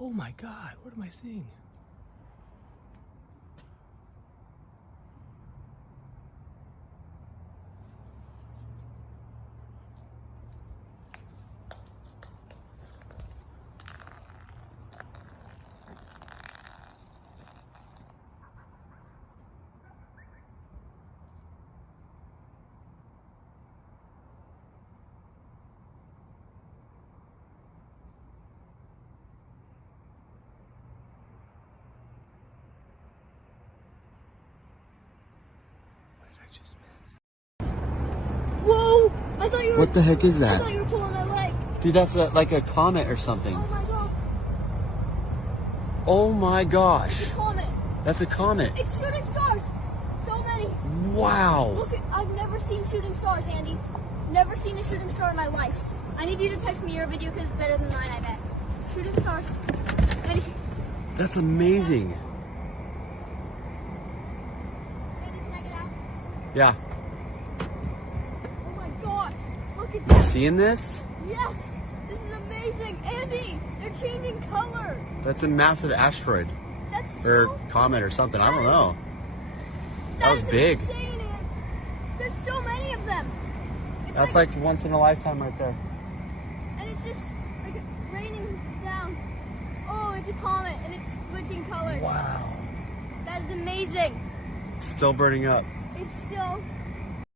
Oh my God, what am I seeing? Whoa! I thought you were. What the heck is I that? thought you were pulling my leg. Dude, that's like a comet or something. Oh my god! Oh my gosh. It's a comet. That's a comet. It's shooting stars. So many. Wow. Look, I've never seen shooting stars, Andy. Never seen a shooting star in my life. I need you to text me your video because it's better than mine, I bet. Shooting stars. Andy. That's amazing. Andy, can I get out? Yeah. Oh my gosh. Look at You this. seeing this? Yes. This is amazing. Andy, they're changing color. That's a massive asteroid. That's Or so comet or something. I don't know. That was That's big. insane, Andy. There's so many of them. It's That's like once in a lifetime right there. and it's just like raining down. Oh, it's a comet and it's switching colors. Wow. That is amazing. It's still burning up. It's still